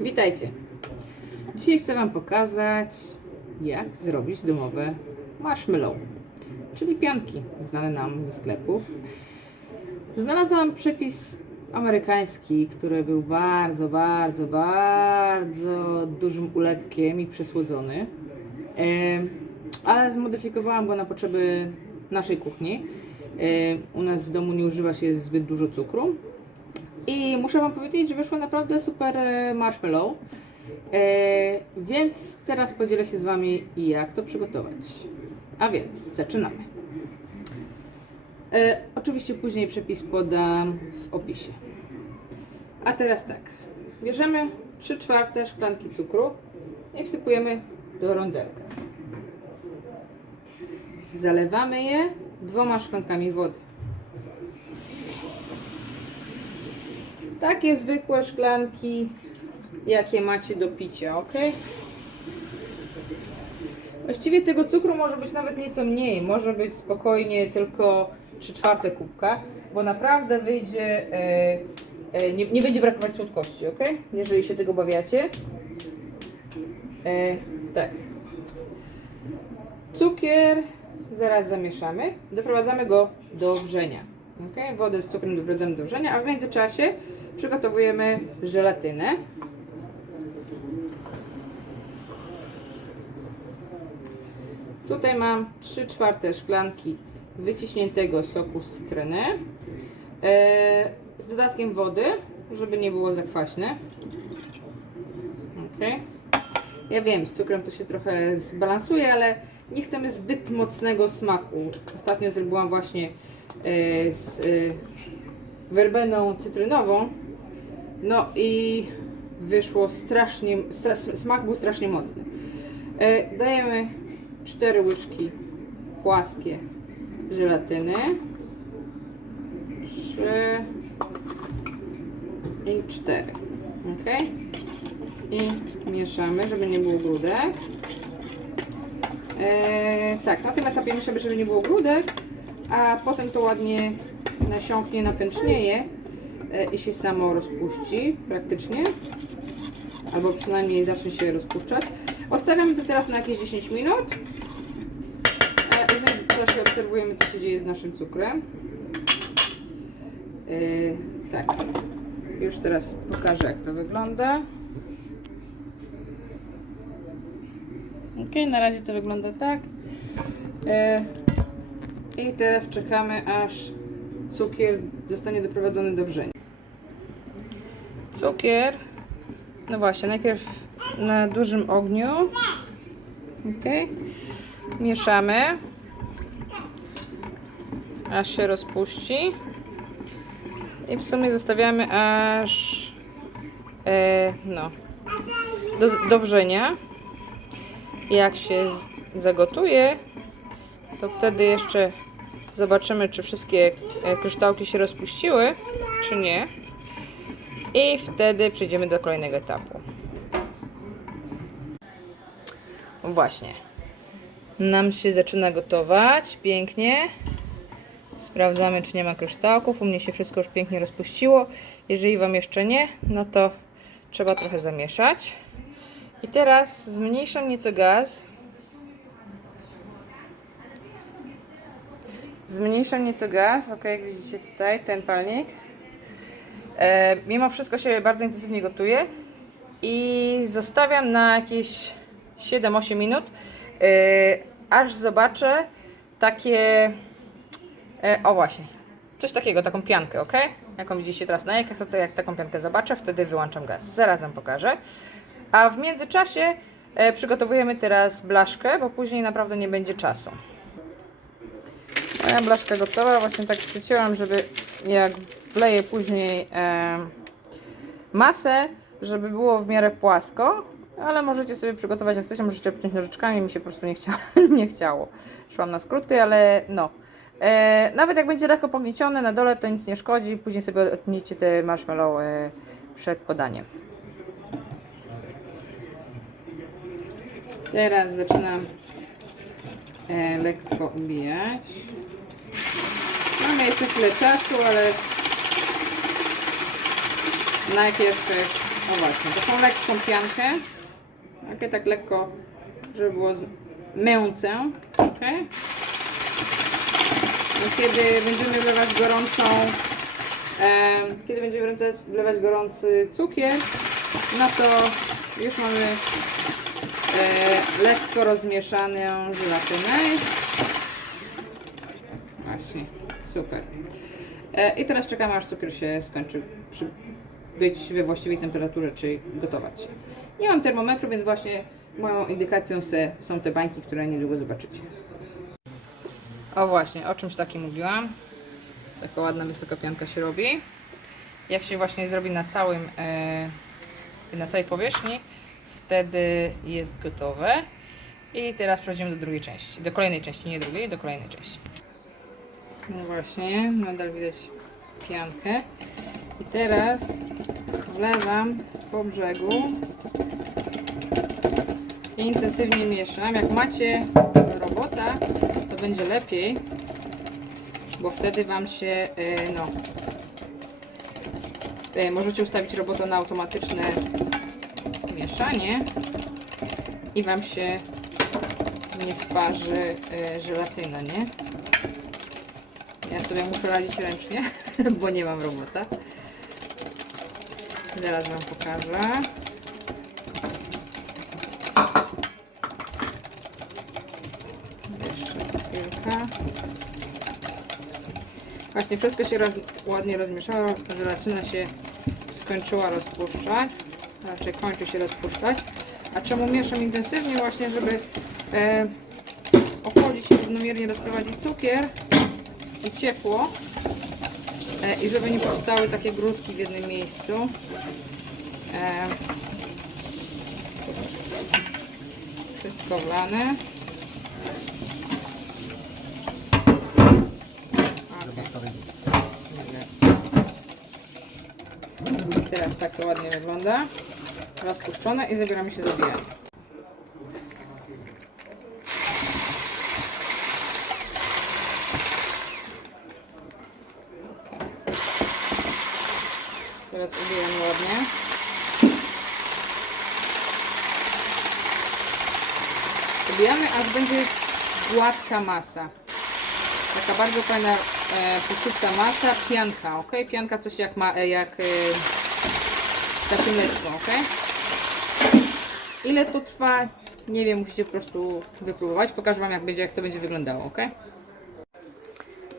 Witajcie. Dzisiaj chcę Wam pokazać, jak zrobić domowe marshmallow, czyli pianki znane nam ze sklepów. Znalazłam przepis amerykański, który był bardzo, bardzo, bardzo dużym ulepkiem i przesłodzony, ale zmodyfikowałam go na potrzeby naszej kuchni. U nas w domu nie używa się zbyt dużo cukru, i muszę Wam powiedzieć, że wyszło naprawdę super e, marshmallow. E, więc teraz podzielę się z Wami, jak to przygotować. A więc zaczynamy. E, oczywiście później przepis podam w opisie. A teraz tak. Bierzemy 3 czwarte szklanki cukru i wsypujemy do rondelka. Zalewamy je dwoma szklankami wody. Takie zwykłe szklanki, jakie macie do picia, ok? Właściwie tego cukru może być nawet nieco mniej, może być spokojnie tylko 3 czwarte kubka, bo naprawdę wyjdzie, e, e, nie, nie będzie brakować słodkości, ok? Jeżeli się tego obawiacie. E, tak. Cukier zaraz zamieszamy. Doprowadzamy go do wrzenia. Okay? Wodę z cukrem doprowadzamy do wrzenia, a w międzyczasie przygotowujemy żelatynę. Tutaj mam 3 czwarte szklanki wyciśniętego soku z cytryny e, z dodatkiem wody, żeby nie było za kwaśne. Okay. Ja wiem, z cukrem to się trochę zbalansuje, ale nie chcemy zbyt mocnego smaku. Ostatnio zrobiłam właśnie e, z e, werbeną cytrynową. No i wyszło strasznie, stra, smak był strasznie mocny. E, dajemy 4 łyżki płaskie żelatyny. 3 i 4. Ok? I mieszamy, żeby nie było grudek. E, tak, na tym etapie mieszamy, żeby nie było grudek, a potem to ładnie nasiąknie, napęcznieje i się samo rozpuści praktycznie. Albo przynajmniej zacznie się rozpuszczać. Odstawiamy to teraz na jakieś 10 minut. E, I w międzyczasie obserwujemy, co się dzieje z naszym cukrem. E, tak, już teraz pokażę, jak to wygląda. Ok, na razie to wygląda tak. E, I teraz czekamy, aż cukier zostanie doprowadzony do wrzenia. Cukier, no właśnie, najpierw na dużym ogniu. Ok, mieszamy, aż się rozpuści. I w sumie zostawiamy aż e, no, do, do wrzenia jak się z- zagotuje, to wtedy jeszcze zobaczymy, czy wszystkie e, kryształki się rozpuściły, czy nie. I wtedy przejdziemy do kolejnego etapu. Właśnie. Nam się zaczyna gotować pięknie. Sprawdzamy, czy nie ma kryształków. U mnie się wszystko już pięknie rozpuściło. Jeżeli Wam jeszcze nie, no to trzeba trochę zamieszać. I teraz zmniejszam nieco gaz. Zmniejszam nieco gaz, ok, widzicie tutaj, ten palnik. E, mimo wszystko się bardzo intensywnie gotuje i zostawiam na jakieś 7-8 minut, e, aż zobaczę takie, e, o właśnie, coś takiego, taką piankę, ok? Jaką widzicie teraz na jajkach, to, jak taką piankę zobaczę, wtedy wyłączam gaz. Zarazem pokażę. A w międzyczasie przygotowujemy teraz blaszkę, bo później naprawdę nie będzie czasu. Moja blaszka gotowa, właśnie tak przycięłam, żeby jak wleję później e, masę, żeby było w miarę płasko, ale możecie sobie przygotować jak chcecie, możecie obciąć nożyczkami, mi się po prostu nie, chcia, nie chciało. Szłam na skróty, ale no. E, nawet jak będzie lekko pogniecione na dole, to nic nie szkodzi, później sobie odtniecie te marshmallow e, przed podaniem. Teraz zaczynam e, lekko ubijać. Mamy jeszcze chwilę czasu, ale najpierw No właśnie, taką lekką piankę. Ok, tak lekko, żeby było z- męce. Ok. I kiedy będziemy wlewać gorącą, e, kiedy będziemy wlewać gorący cukier, no to już mamy e, lekko rozmieszaną żelatynę. Właśnie, super. E, I teraz czekamy aż cukier się skończy przy, być we właściwej temperaturze, czyli gotować się. Nie mam termometru, więc właśnie moją indykacją są te bańki, które niedługo zobaczycie. O właśnie, o czymś takim mówiłam. Taka ładna, wysoka pianka się robi. Jak się właśnie zrobi na całym, e, na całej powierzchni, wtedy jest gotowe. I teraz przechodzimy do drugiej części, do kolejnej części, nie drugiej, do kolejnej części. No właśnie, nadal widać piankę. I teraz wlewam po brzegu i intensywnie mieszam. Jak macie robota, to będzie lepiej, bo wtedy Wam się, y, no, y, możecie ustawić robotę na automatyczne mieszanie i Wam się nie sparzy y, żelatyna, nie? Ja sobie muszę radzić ręcznie, bo nie mam robota. Zaraz Wam pokażę. Jeszcze chwilkę. Właśnie wszystko się roz, ładnie rozmieszało, żelatyna się skończyła rozpuszczać, raczej kończy się rozpuszczać. A czemu mieszam intensywnie? Właśnie, żeby e, ochłodzić i równomiernie rozprowadzić cukier i ciepło i żeby nie powstały takie grudki w jednym miejscu. E. Wszystko wlane. Teraz tak to ładnie wygląda. Rozpuszczone i zabieramy się za obijanie. Teraz ubijamy ładnie. Ubijamy, aż będzie gładka masa. Taka bardzo fajna, e, puszczysta masa, pianka, ok? Pianka coś jak, ma, e, jak e, takie ok? Ile to trwa? Nie wiem, musicie po prostu wypróbować. Pokażę Wam jak będzie, jak to będzie wyglądało, ok?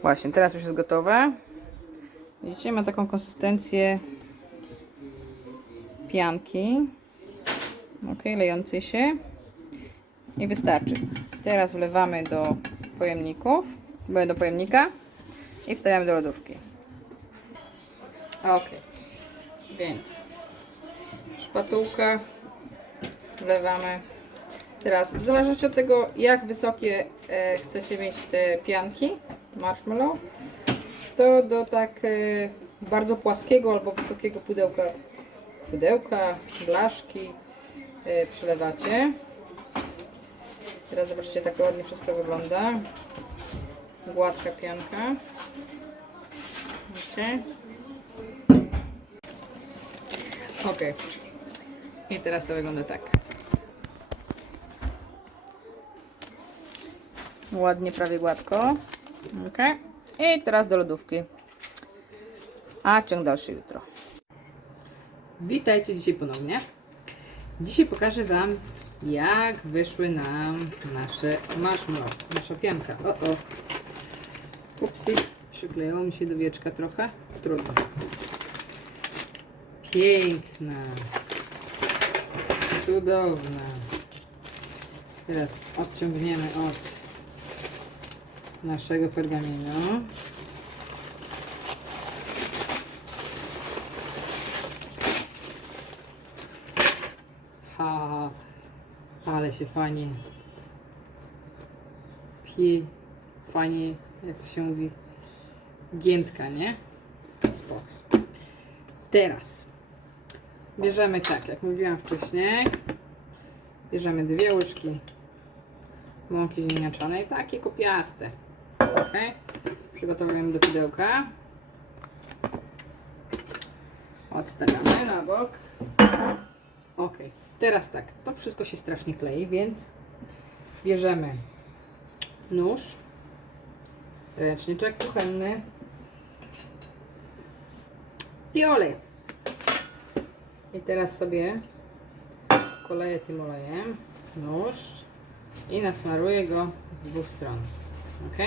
Właśnie, teraz już jest gotowe. Widzicie, ma taką konsystencję pianki. Ok, lejącej się. I wystarczy. Teraz wlewamy do pojemników, do pojemnika i wstawiamy do lodówki. Ok, więc szpatułka wlewamy. Teraz, w zależności od tego, jak wysokie e, chcecie mieć te pianki marshmallow, to do tak e, bardzo płaskiego albo wysokiego pudełka, pudełka, blaszki e, przelewacie. Teraz zobaczycie, tak ładnie wszystko wygląda. Gładka pianka. Okay. Ok. I teraz to wygląda tak. Ładnie, prawie gładko. Ok. I teraz do lodówki. A ciąg dalszy jutro. Witajcie dzisiaj ponownie. Dzisiaj pokażę Wam, jak wyszły nam nasze marshmallow, nasza pianka. O, o. Upsi, przykleiło mi się do wieczka trochę. Trudno. Piękna. Cudowna. Teraz odciągniemy od naszego pergaminu. Ha, ale się fajnie fajnie, jak to się mówi, giętka, nie? Spoks. Teraz bierzemy tak, jak mówiłam wcześniej, bierzemy dwie łyżki mąki ziemniaczanej, takie kopiaste, ok? Przygotowujemy do pudełka. Odstawiamy na bok. Ok, teraz tak, to wszystko się strasznie klei, więc bierzemy nóż, ręczniczek kuchenny i olej. I teraz sobie poleję tym olejem nóż i nasmaruję go z dwóch stron. Ok?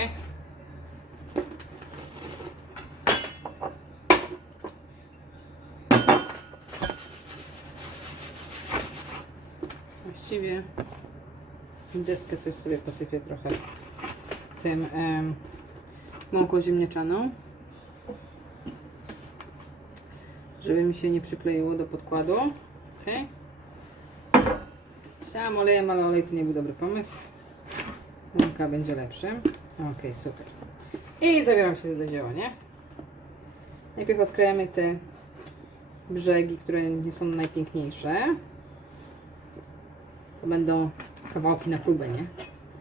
Właściwie deskę też sobie posypię trochę tym em, mąką ziemniaczaną, żeby mi się nie przykleiło do podkładu. Okay. Chciałam olejem, ale olej to nie był dobry pomysł. Mąka będzie lepszy. Ok, super. I zabieram się do dzieła, nie? Najpierw odkrajamy te brzegi, które nie są najpiękniejsze. To będą kawałki na próbę, nie?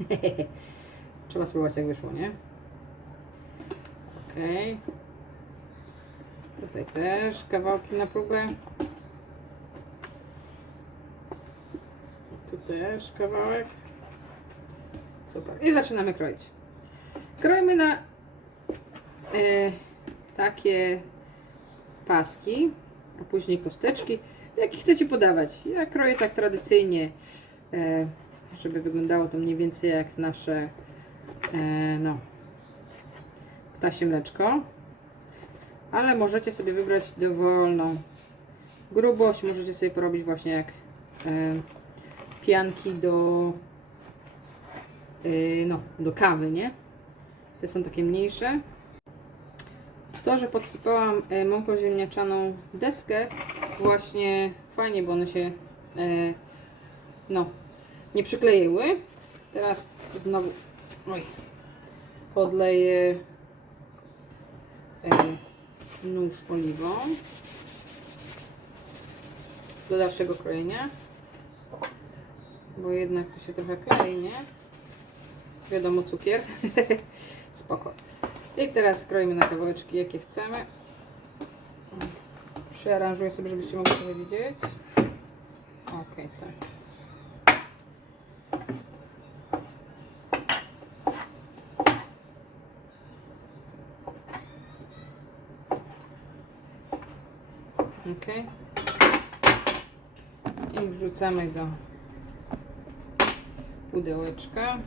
Trzeba spróbować jak wyszło, nie? Okej. Tutaj też kawałki na próbę. Tu też kawałek. Super. I zaczynamy kroić. Kroimy na e, takie paski, a później kosteczki. Jakie chcecie podawać? Ja kroję tak tradycyjnie, żeby wyglądało to mniej więcej jak nasze e, no, ptasie mleczko. Ale możecie sobie wybrać dowolną grubość. Możecie sobie porobić właśnie jak e, pianki do e, no, do kawy, nie? Te są takie mniejsze. To, że podsypałam e, mąką ziemniaczaną deskę, właśnie fajnie, bo one się e, no, nie przykleiły. Teraz znowu oj, podleję e, nóż oliwą do dalszego krojenia, bo jednak to się trochę klei, nie? Wiadomo, cukier. Spoko. I teraz kroimy na kawałeczki, jakie chcemy. Przearanżuję sobie, żebyście mogli sobie widzieć. Ok, tak. Ok. I wrzucamy do pudełeczka.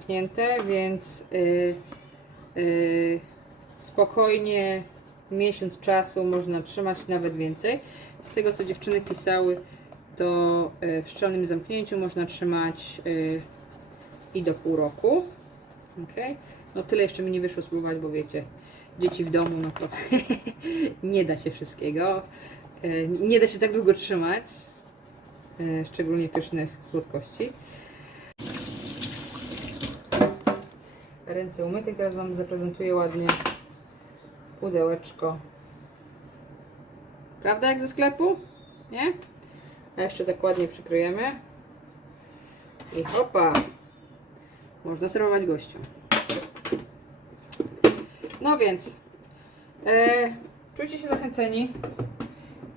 Zamknięte, więc y, y, spokojnie miesiąc czasu można trzymać, nawet więcej. Z tego co dziewczyny pisały, to y, w szczelnym zamknięciu można trzymać y, i do pół roku. Okay. No tyle jeszcze mi nie wyszło spróbować, bo wiecie, dzieci w domu, no to nie da się wszystkiego. Y, Nie da się tak długo trzymać, y, szczególnie pysznych słodkości. Ręce umyte i teraz Wam zaprezentuję ładnie pudełeczko. Prawda jak ze sklepu? Nie? A jeszcze tak ładnie przykryjemy. I hopa! Można serwować gościom. No więc, e, czujcie się zachęceni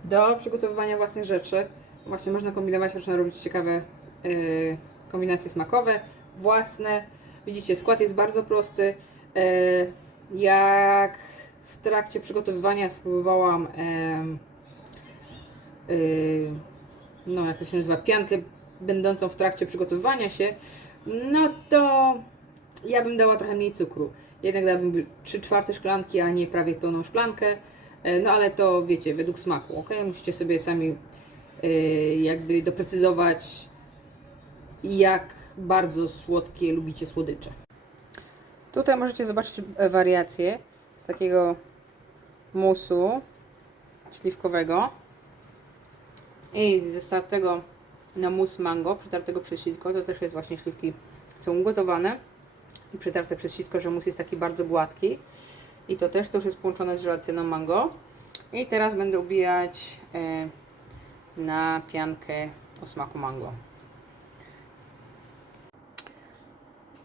do przygotowywania własnych rzeczy. Właśnie można kombinować, można robić ciekawe e, kombinacje smakowe, własne. Widzicie, skład jest bardzo prosty. E, jak w trakcie przygotowywania spróbowałam y, no jak to się nazywa, piankę będącą w trakcie przygotowywania się, no to ja bym dała trochę mniej cukru. Jednak dałabym 3 czwarte szklanki, a nie prawie pełną szklankę. E, No ale to wiecie, według smaku, ok? Musicie sobie sami jakby doprecyzować, jak bardzo słodkie lubicie słodycze. Tutaj możecie zobaczyć wariacje z takiego musu śliwkowego i ze startego na mus mango, przetartego przez sitko. To też jest właśnie śliwki, są ugotowane i przetarte przez sitko, że mus jest taki bardzo gładki. I to też to już jest połączone z żelatyną mango. I teraz będę ubijać e, na piankę o smaku mango.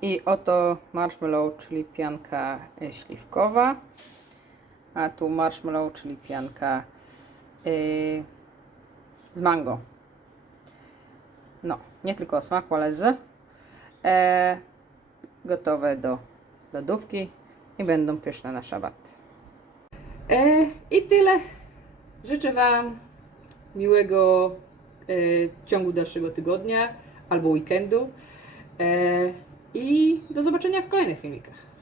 I oto marshmallow, czyli pianka y, śliwkowa. A tu marshmallow, czyli pianka y, z mango. No, nie tylko o smaku, ale z. E, gotowe do lodówki i będą pyszne na szabat. E, I tyle. Życzę Wam miłego e, ciągu dalszego tygodnia albo weekendu. E, I do zobaczenia w kolejnych filmikach.